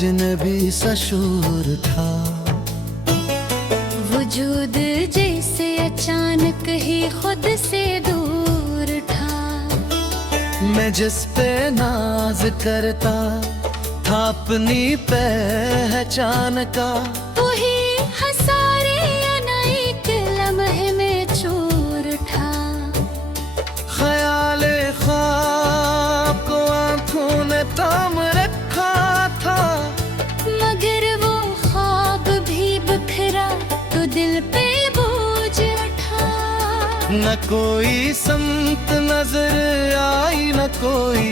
अजनबी सा शोर था। वजूद जैसे अचानक ही खुद से दूर था। मैं जिस पे नाज करता था अपनी पहचान का, वही हसारे अनाइक लम्हे में चूर था। ख्याले ख्वाब को आंखों ने थाम रखा था, मगर वो ख्वाब भी बिखरा तो दिल पे बोझ उठा। न कोई समत नजर आई, न कोई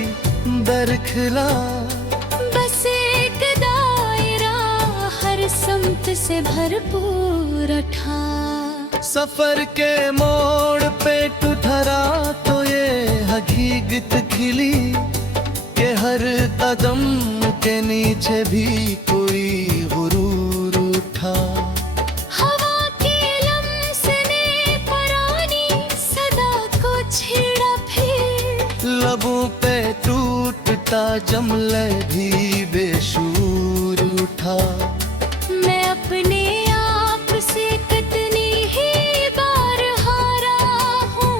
दर खिला, बस एक दायरा हर समत से भरपूर था। सफर के मोड़ पे ठहरा तो ये हकीकत खिली कि हर कदम के नीचे भी कोई गुरूर उठा। हवा के लम्स ने पुरानी सदा को छेड़ा, फिर लबों पे टूटता जमले भी बेशूर उठा। मैं अपने आप से कितनी ही बार हारा हूँ,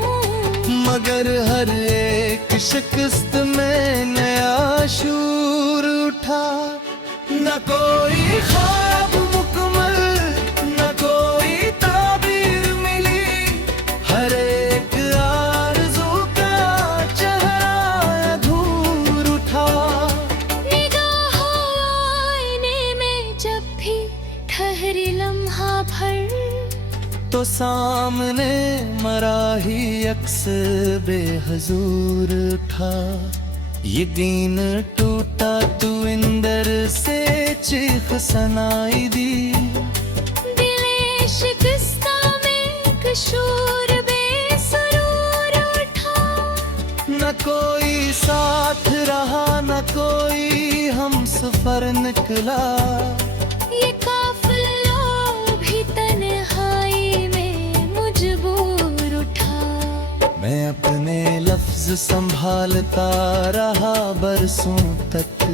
मगर हर एक शिकस्त में नया शूर उठा। न कोई ख्वाब मुकम्मल, न कोई ताबीर मिली, हर एक आरज़ू का चेहरा अधूर उठा। निगाहों आईने में जब भी ठहरी लम्हा भर, तो सामने मरा ही अक्स बेहजूर था। ये दीन टूटा तू इंदर से चीख सुनाई दी, दिले शिकस्ता में एक शूर बेसुरूर उठा। न कोई साथ रहा, न कोई हम सफर निकला, ये काफिला भी तन्हाई में मजबूर उठा। मैं अपने लफ्ज संभालता रहा बरसों तक,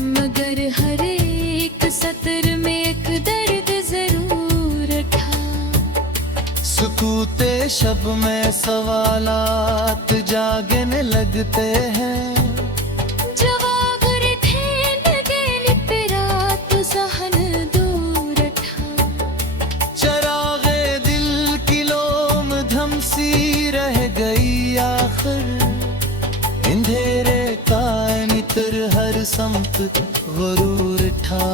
मगर हर एक सतर में एक दर्द जरूर था। सुकूते शब में सवालात जागने लगते हैं, जवाब थे लगे लिपरा तो सहन दूर था। चरागे दिल की लोम धमसी रह गई आखिर, अंधेरे का नितर हर समत गुरूर था।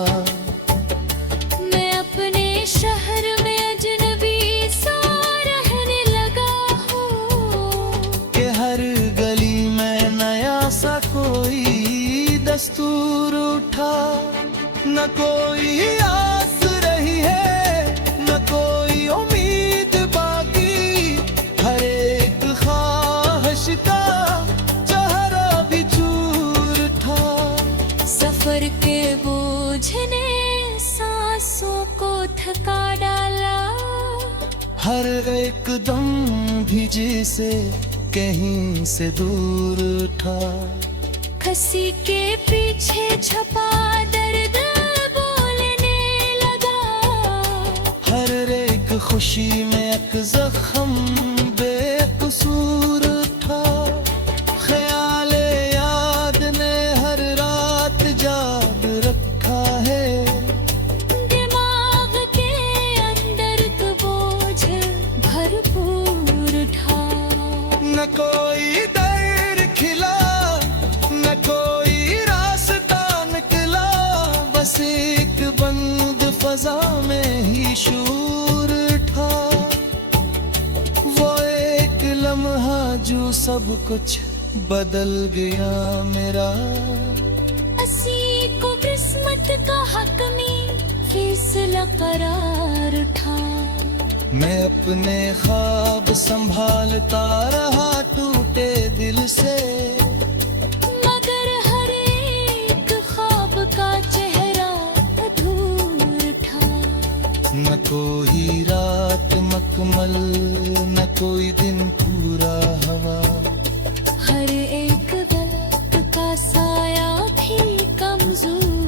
मैं अपने शहर में अजनबी सा रहने लगा हूँ, कि हर गली में नया सा कोई दस्तूर उठा। न कोई आस रही है, न कोई उम्मीद बाकी, हर एक ख्वाहिश का चेहरा भी चूर था। सफर के बोझ ने सांसों को थका डाला, हर एक दम भी जिसे कहीं से दूर था। खसी के पीछे छपा दर्द बोलने लगा, हर एक खुशी में एक जख्म बेकसूर था। ख्याले याद ने हर रात जाग रखा है, दिमाग के अंदर तो बोझ भरपूर था। न कोई दर खिला, न कोई रास्ता निकला, बस एक बंद फजा में ही शूर था। वो एक लम्हा जो सब कुछ बदल गया मेरा, असी को किस्मत का हक में फैसला करार था। मैं अपने ख्वाब संभालता रहा टूटे दिल से, मगर हर एक ख्वाब का चेहरा अधूर था। न कोई रात मकमल, न कोई दिन पूरा हवा, हर एक वक्त का साया भी कमजोर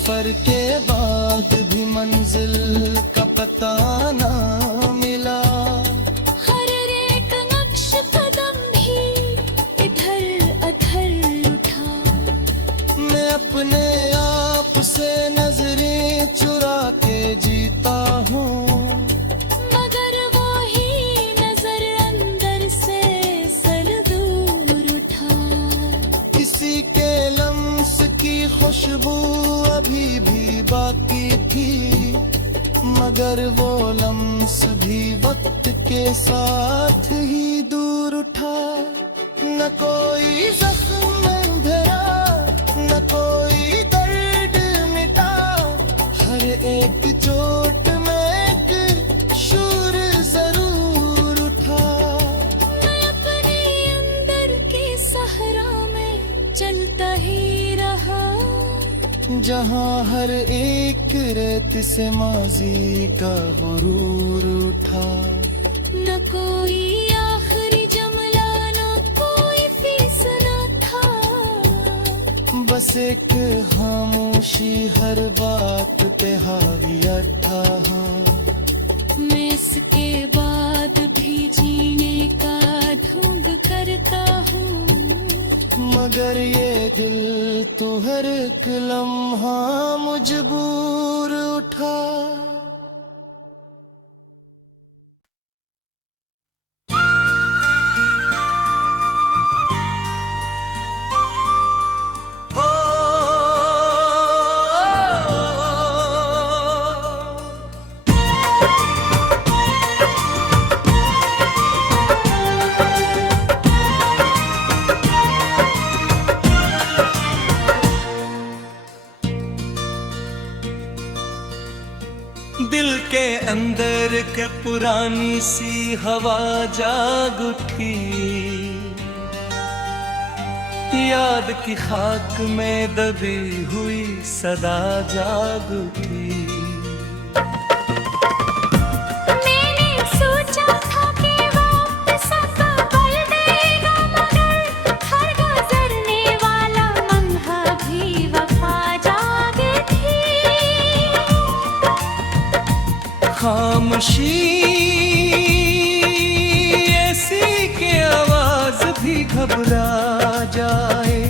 सफर के बाद भी मंजिल का पता ना मिला। हर एक नक्श कदम भी इधर अधर उठा। मैं अपने आप से नजरें चुरा के जीता हूँ, मगर वो ही नजर अंदर से सर दूर उठा। किसी के लम्स की खुशबू अभी भी बाकी थी, मगर वो लम्स भी वक्त के साथ ही दूर उठा। न कोई जख्म भरा, न कोई दर्द मिटा, हर एक चोट में एक शूर जरूर उठा। मैं अपने अंदर के सहरा में चलता ही रहा, जहाँ हर एक रेत से माजी का गुरूर उठा। न कोई आखिरी जुमला, न कोई फैसला था। बस एक खामोशी हर बात पे हाविया था। मैं इसके बाद भी जीने का ढोंग करता हूँ, मगर ये दिल तू हर एक लम्हा मजबूर उठा। दिल के अंदर के पुरानी सी हवा जाग उठी, याद की खाक में दबी हुई सदा जाग उठी। मैंने सोचा था कि वक्त सब बदल देगा, मगर हर गुजरने वाला लम्हा भी वफा जागी थी। खामोशी ऐसी कि आवाज भी घबरा जाए।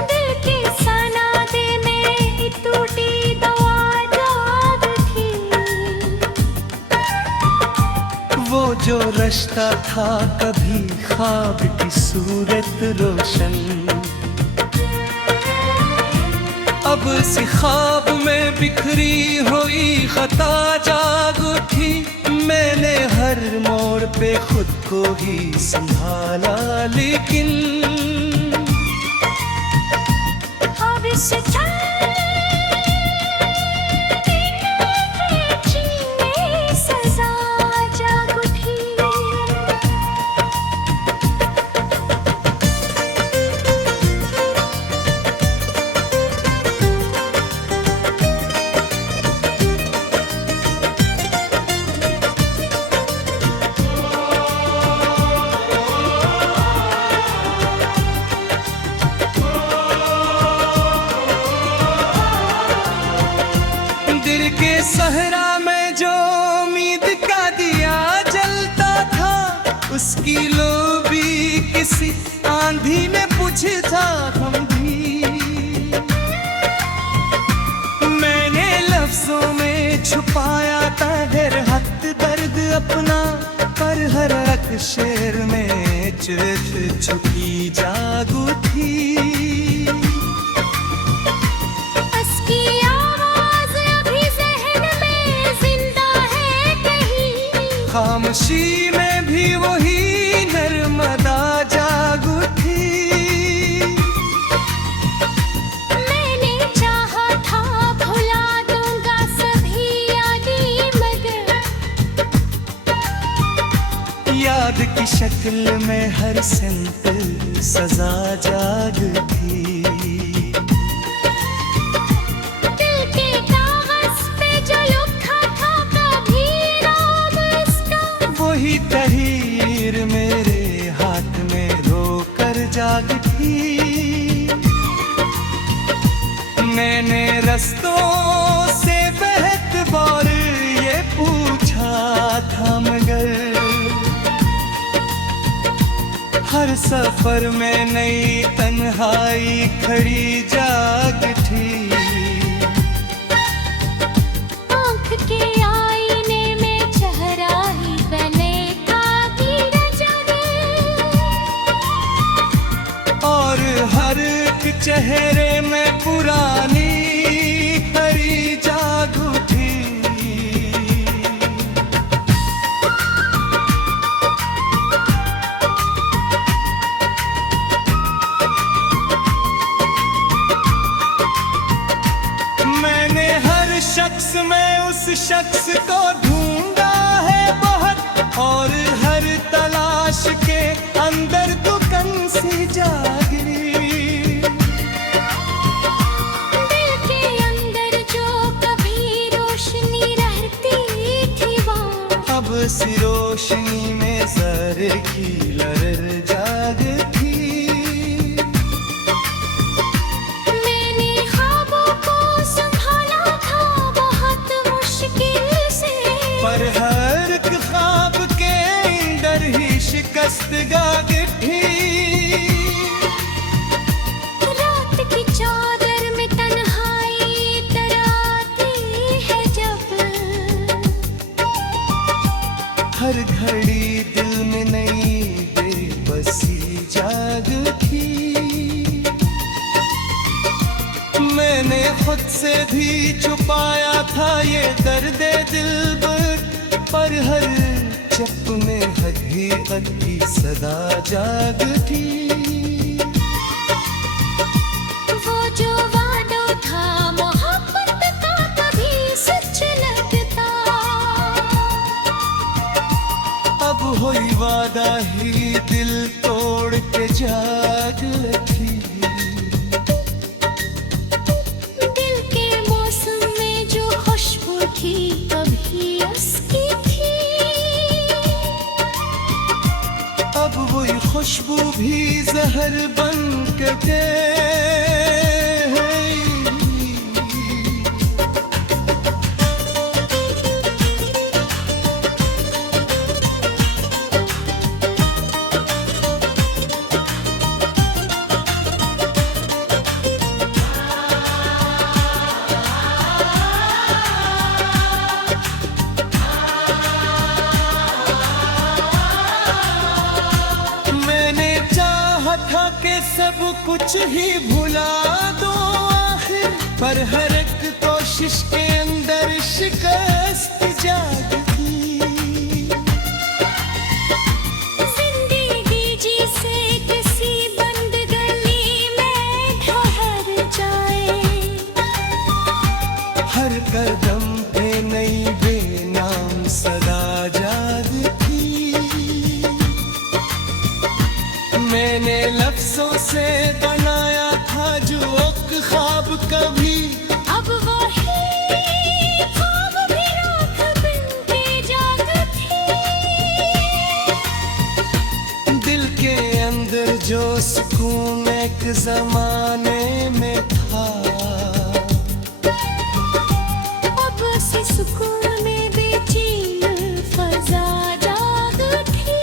दिल की सनादे में टूटी दवा जाग थी। वो जो रास्ता था कभी ख्वाब की सूरत रोशन, अब सी ख्वाब में बिखरी हुई खता जाग उठी। मैंने हर मोड़ पे खुद को ही संभाला, लेकिन अब इस सजा जाग उठी। सहरा में जो उम्मीद का दिया जलता था, उसकी लो भी किसी आंधी में पूछता हम भी। मैंने लफ्जों में छुपाया था हर हद दर्द अपना, पर हर एक शेर में चित छुपी जागू थी। खामोशी में भी वही नर्मदा जाग उठी। मैंने चाहा था भुला दूंगा सभी यादें, मगर याद की शक्ल में हर सिमत सजा जाग थी। दिल के कागज पे जो लिखा था कभी नाम इसका, वही तहरीर मेरे हाथ में रोकर जाग थी। रस्तों से बेहतबार ये पूछा था मगर हर सफर में नई तन्हाई खड़ी जाग थी। आँख के आईने में चेहरा ही बने का गिरा जाने और हर एक चेहरे में पुरानी हरी जाग उठी। मैंने हर शख्स में उस शख्स को ढूंढा है बहुत और हर तलाश के अंदर दुकन सी जागरी। दिल के अंदर जो कभी रोशनी रहती थी वहाँ अब सी रोशनी में ज़र की लहर जाग थी। मैंने ख्वाबों को संभाला था बहुत मुश्किल से पर हर एक ख्वाब के अंदर ही शिकस्त गाग थी। रात की चादर में तन्हाई तराती है जब हर घड़ी दिल में नई बेबसी जाग थी। मैंने खुद से भी छुपाया था ये दर्द दिल पर हर चप में हकीकत की सदा जाग थी। वो जो वादा था मोहब्बत का कभी सच लगता अब हुई वादा ही दिल तोड़ के जाग थी। दिल के मौसम में जो खुशबू थी कभी उसकी थी अब वही खुशबू भी जहर बन के दे। मैंने चाहा था कि सब कुछ ही भुला दो आखिर पर हर एक कोशिश के अंदर शिकस्त जागती। जिंदगी जिसे किसी बंद गली में ठहर जाए हर कदम पे नई बेनाम सदा जागती। मैंने लफ्जों से बनाया था जो एक ख्वाब कभी अब वही ख्वाब भी राख बन के जाग थी। दिल के अंदर जो सुकून एक जमाने में था अब उसी सुकून में बेचैन फजा जाग थी।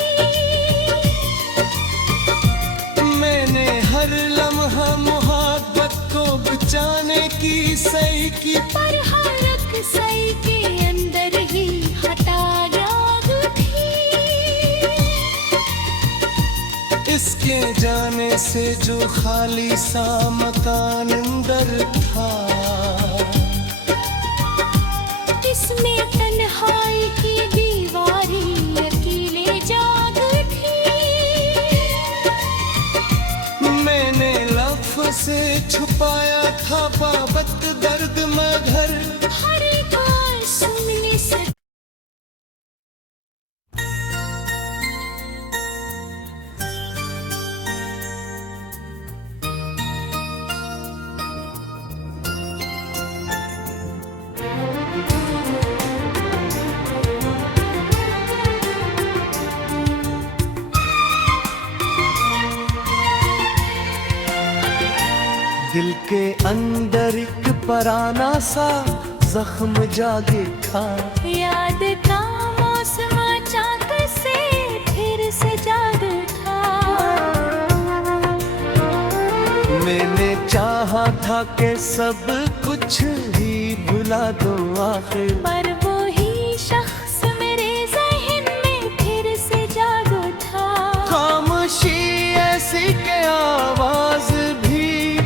मैंने हर लम्हा मोहब्बत को बचाने की सही की पर हर एक सही के अंदर ही हटा जाग थी। इसके जाने से जो खाली सा मकान अंदर था इसमें तन्हाई की दीवारी अकेले जाग थी। मैंने लफ्ज़ से छुपाया था बाबत दर्द मगर हर एक आंसू में से दिल के अंदर एक पराना सा जख्म जागे था। याद का मौसम अचानक से फिर से जाग उठा। मैंने चाहा था कि सब कुछ ही भुला दो आखिर, पर वो ही शख्स मेरे ज़हन में फिर से जाग उठा। खामोशी ऐसी के आवाज भी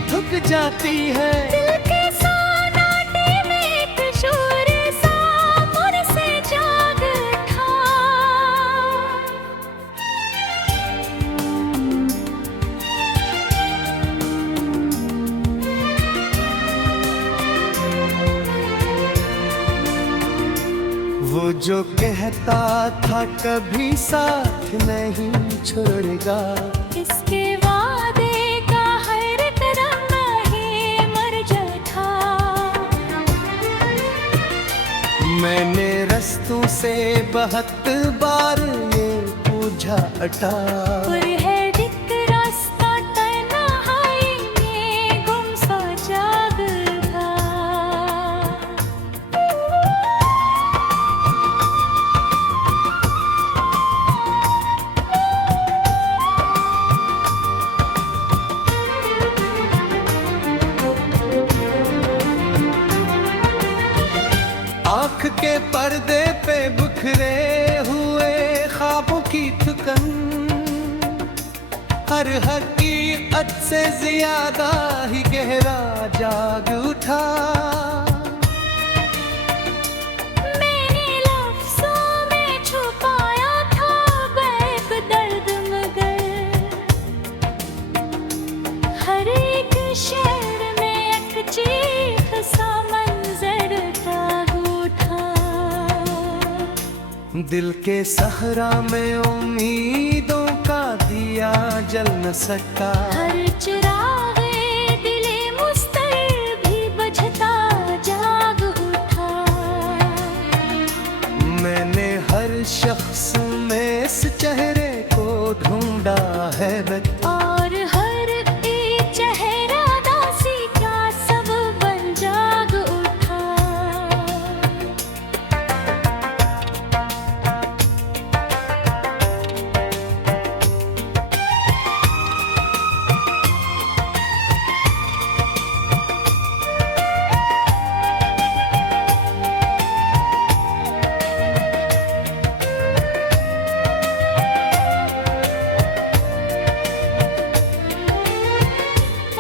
थक जाती है। दिल के सन्नाटे में एक शोर सा फिर से जाग उठा। वो जो कहता था कभी साथ नहीं छोड़ेगा, इसके वादे का हर कदम ही मर्जा था। मैंने रस्तों से बहुत बार ये पूछा अटा। और है एक रास्ता तन्हाई में गुमसा जागता। आँख के पर्दे पे बिखरे हुए ख्वाबों की थकन, हर हकीकत से ज्यादा ही गहरा जाग उठा। मैंने लफ्ज़ों में छुपाया था बेक दर्द मगर, हर एक शेर में एक चीख सा मंजर जाग उठा। दिल के सहरा में उम्मीदों का दिया जल न सका। हर चिरागे दिले मुस्तर भी बुझता जाग उठा। मैंने हर शख्स में इस चेहरे को ढूंढा है और हर एक चेहरा दासी का सब बन जाग उठा।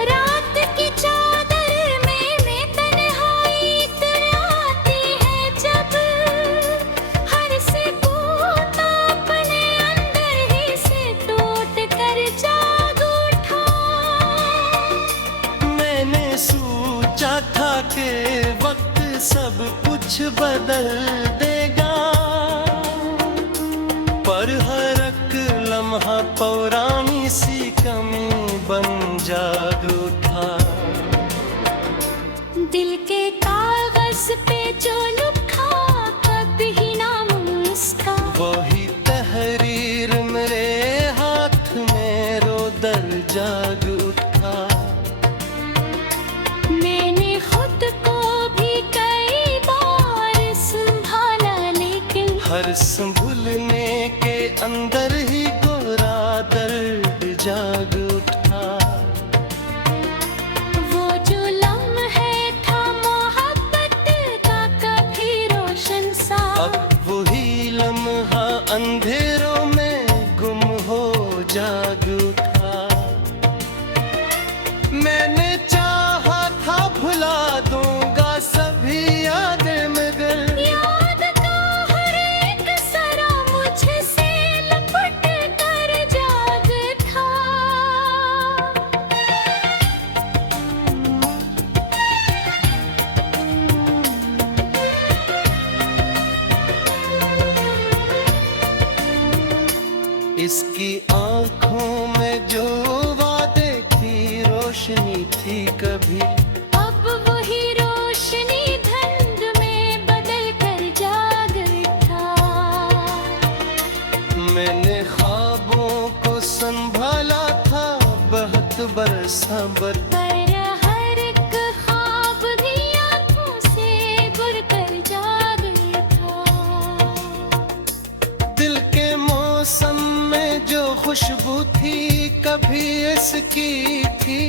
रात की चादर में मैं तन्हाई इतर आती है जब, हर सुकून अपने अंदर ही से टूट कर जाग उठा। मैंने सोचा था कि वक्त सब कुछ बदल देगा, पर हर एक लम्हा पुरानी सी कमी बन जाग उठा। दिल के कागज पे जो लिखा कभी नाम उसका, वही तहरीर मेरे हाथ में रो दर जाग उठा। मैंने खुद को भी कई बार संभाला लेकिन, हर संभुलने के अंदर ही गोरा दर्द जाग उठा। वो जो लम्हे था मोहब्बत का कभी रोशन सा, अब वही लम्हा अंधेरों में गुम हो जाग उठा। मैंने चाहा था भुला दूंगा सभी यादें मगर, याद का हर एक सरा मुझसे लपट कर जाग था। इसकी आंखों में जो वादे की रोशनी थी कभी, अब वही रोशनी धुंध में बदल कर जाग उठा। मैंने ख्वाबों को संभाला था बहुत बरसा बर, पर हर खुशबू थी कभी इसकी थी,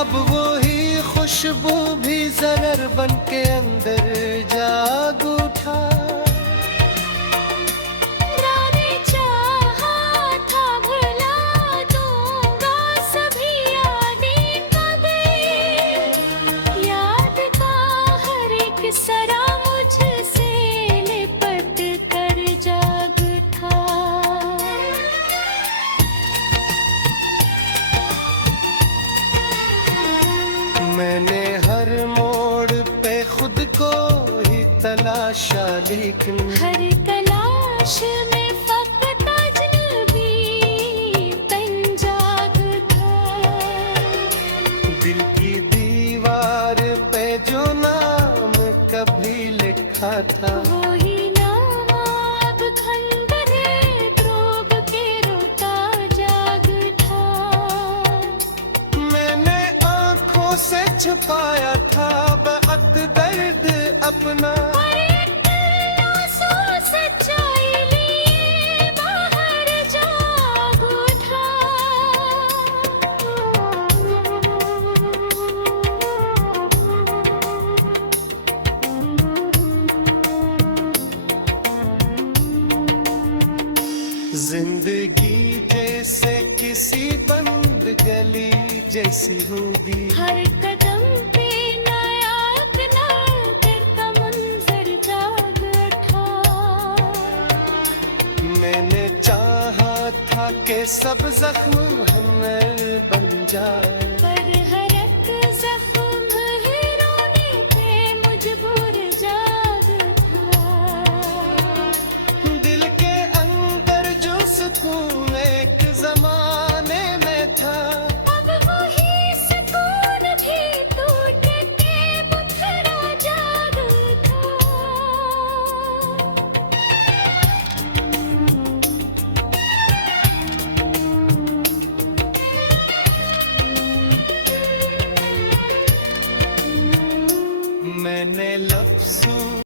अब वो ही खुशबू भी जहर बन के अंदर जाग उठा। मैंने चाहा था भुला दूंगा सभी यादें कभी, याद का हर एक सरा मुझसे लिपट कर जाग था। मैंने हर मोड़ पे खुद को ही तलाशा, लेकिन हर तलाश में फकत अजनबी पंजाब था। दिल की दीवार पे जो नाम कभी लिखा था, वही नाम अब खंडर द्रोब के रोता जाग था। मैंने आंखों से छुपाया था बहुत दर्द अपना, आंसू सच्चाई लिए बाहर जाग उठा। जिंदगी जैसे किसी बंद गली जैसी होगी, हर कदम पे नया अपना करता मंजर जाग उठा। मैंने चाहा था कि सब जख्म हन्नर बन जाए, पर हर एक जख्म ही रोने पे मजबूर जाग था। दिल के अंदर जो सुकून एक जमाने में था, अब वही सुकून भी टूट के बिखरा जाग था। मैंने लफ्जों